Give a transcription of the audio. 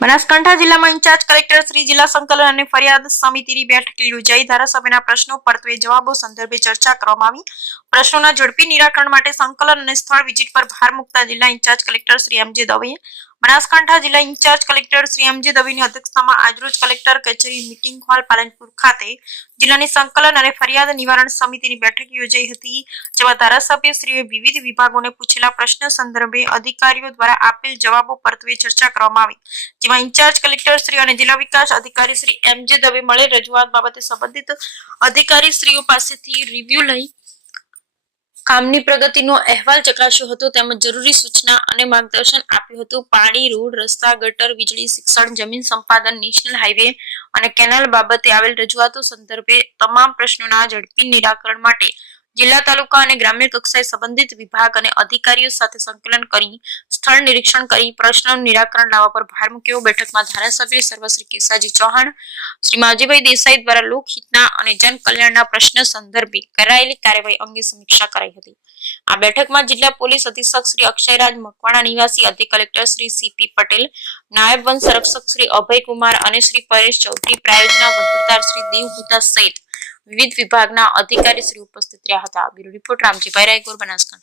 બનાસકાંઠા જિલ્લામાં in charge collector Shri જિલ્લા સંકલન અને ફરિયાદ સમિતિની બેઠક યોજાઈ. ધારાસભ્યના પ્રશ્નો પરત્વે જવાબો સંદર્ભે ચર્ચા કરવામાં આવી. પ્રશ્નોના ઝડપી નિરાકરણ માટે સંકલન અને સ્થળ વિઝિટ પર ભાર મૂકતા જિલ્લા ઇન્ચાર્જ કલેક્ટર શ્રી એમ જે દવેએ બનાસકાંઠા જિલ્લા ઇન્ચાર્જ કલેક્ટર શ્રી એમજી દવીની અધ્યક્ષતામાં આજરોજ કલેક્ટર કચેરી મીટિંગ હોલ પાલનપુર ખાતે જિલ્લાની સંકલન અને ફરિયાદ નિવારણ સમિતિની બેઠક યોજાઈ હતી, જેમાં ધારાસભ્યશ્રીએ વિવિધ વિભાગોને પૂછેલા પ્રશ્ન સંદર્ભે અધિકારીઓ દ્વારા આપેલ જવાબો પરત્વે ચર્ચા કરવામાં આવી. જેમાં ઇન્ચાર્જ કલેક્ટર શ્રી અને જિલ્લા વિકાસ અધિકારી શ્રી એમજે દવે મળે રજૂઆત બાબતે સંબંધિત અધિકારી શ્રીઓ પાસેથી રિવ્યુ લઈ કામની પ્રગતિનો અહેવાલ ચકાસ્યો હતો. તેમજ જરૂરી સૂચના અને માર્ગદર્શન આપ્યું હતું. પાણી, રોડ, રસ્તા, ગટર, વીજળી, શિક્ષણ, જમીન સંપાદન, નેશનલ હાઈવે અને કેનાલ બાબતે આવેલ રજૂઆતો સંદર્ભે તમામ પ્રશ્નોના ઝડપી નિરાકરણ માટે જિલ્લા તાલુકા અને ગ્રામ્ય કક્ષાએ સંબંધિત વિભાગ અને અધિકારીઓ સાથે સંકલન કરી, સ્થળ નિરીક્ષણ કરી, પ્રશ્નોનું નિરાકરણ લાવવા પર ભાર મૂક્યો. બેઠકમાં ધારાસભ્ય સર્વશ્રી કેસાજી ચૌહાણ, શ્રી માજીભાઈ દેસાઈ દ્વારા લોકહિતના અને જન કલ્યાણના પ્રશ્ન સંદર્ભે કરાયેલી કાર્યવાહી અંગે સમીક્ષા કરાઈ હતી. આ બેઠકમાં જિલ્લા પોલીસ અધિક્ષક શ્રી અક્ષયરાજ મકવાણા, નિવાસી અધિક કલેક્ટર શ્રી સીપી પટેલ, નાયબ વન સંરક્ષક શ્રી અભય કુમાર અને શ્રી પરેશ ચૌધરી, પ્રાયોજના વહીવટદાર શ્રી દેવ હુતા સહિત વિવિધ વિભાગના અધિકારી શ્રી ઉપસ્થિત રહ્યા હતા. Bureau report Ramjibhai Raygor Banaskantha.